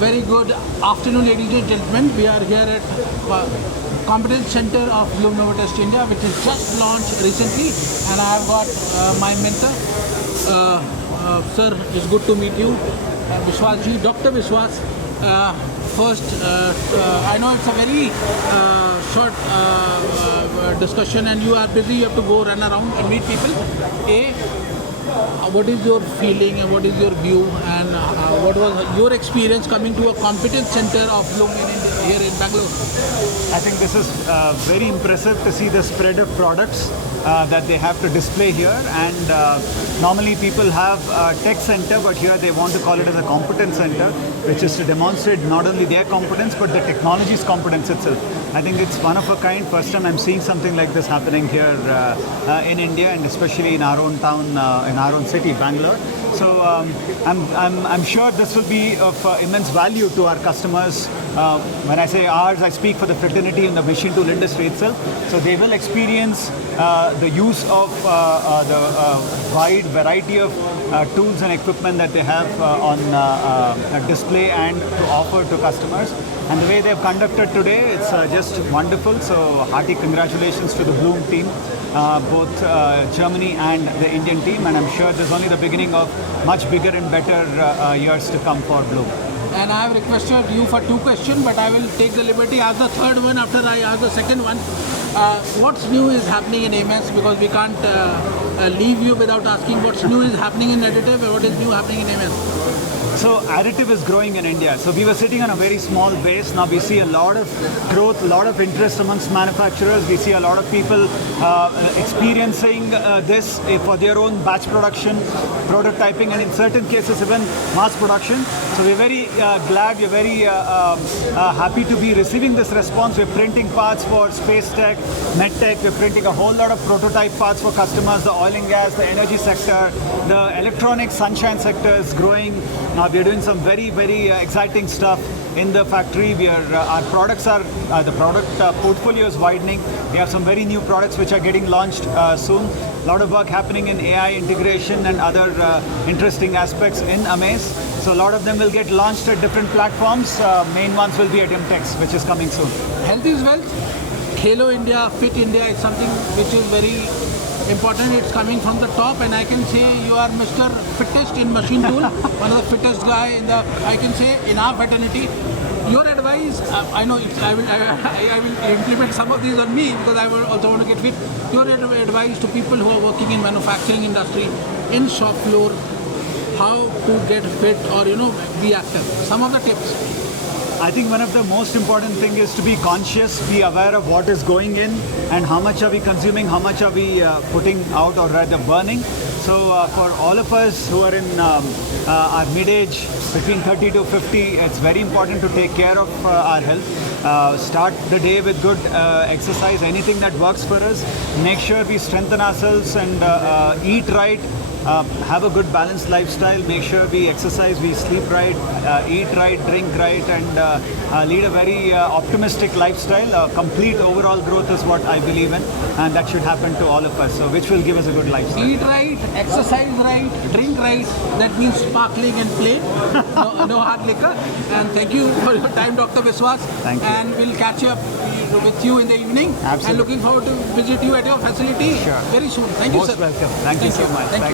Very good afternoon, ladies and gentlemen. We are here at Competence Center of Bloom Novatest India, which is just launched recently, and I have got my mentor. Sir, it's good to meet you, Vishwas ji, Dr. Vishwas. First, I know it's a very short discussion, and you are busy. You have to go run around and meet people. What is your feeling and what is your view, and what was your experience coming to a competence center of Bloom here in Bangalore? I think this is very impressive to see the spread of products that they have to display here. And normally people have a tech center, but here they want to call it as a competence center, which is to demonstrate not only their competence but the technology's competence itself. I think it's one of a kind. First time I'm seeing something like this happening here in India, and especially in our own town, in our own city, Bangalore. So I'm sure this will be of immense value to our customers. When I say ours, I speak for the fraternity in the machine tool industry itself. So they will experience the use of the wide variety of tools and equipment that they have on display and to offer to customers. And the way they've conducted today, it's just wonderful. So hearty congratulations to the Bloom team, both Germany and the Indian team. And I'm sure this is only the beginning of much bigger and better years to come for Bloom. And I have requested you for two questions, but I will take the liberty ask the third one after I ask the second one. What's new is happening in AMS, because we can't leave you without asking what's new is happening in additive and what is new happening in AMS. So additive is growing in India. So we were sitting on a very small base. Now we see a lot of growth, a lot of interest amongst manufacturers. We see a lot of people experiencing this for their own batch production, prototyping, and in certain cases even mass production. So we're very glad, we're very happy to be receiving this response. We're printing parts for space tech, med tech. We're printing a whole lot of prototype parts for customers. The oil and gas, the energy sector, the electronics, sunshine sector is growing. We're doing some very, very exciting stuff in the factory. Our products are, the product portfolio is widening. We have some very new products which are getting launched soon. A lot of work happening in AI integration and other interesting aspects in Amaze. So a lot of them will get launched at different platforms. Main ones will be at MTEX, which is coming soon. Health is wealth. Khelo India, Fit India is something which is very important. It's coming from the top, and I can say you are Mr. Fittest in machine tool, one of the fittest guy in the, I can say, in our fraternity. Your advice, I know I will implement some of these on me, because I will also want to get fit. Your advice to people who are working in manufacturing industry, in shop floor, how to get fit or be active. Some of the tips. I think one of the most important thing is to be conscious, be aware of what is going in and how much are we consuming, how much are we putting out or rather burning. So for all of us who are in our mid-age, between 30 to 50, it's very important to take care of our health. Start the day with good exercise, anything that works for us. Make sure we strengthen ourselves and eat right. Have a good balanced lifestyle, make sure we exercise, we sleep right, eat right, drink right, and lead a very optimistic lifestyle. Complete overall growth is what I believe in, and that should happen to all of us, so which will give us a good lifestyle. Eat right, exercise right, drink right, that means sparkling and plain, no hard liquor. And thank you for your time, Dr. Vishwas. Thank you. And we'll catch up with you in the evening. Absolutely. And looking forward to visit you at your facility very soon. Thank you, sir. Most welcome. Thank you so much. Thank you.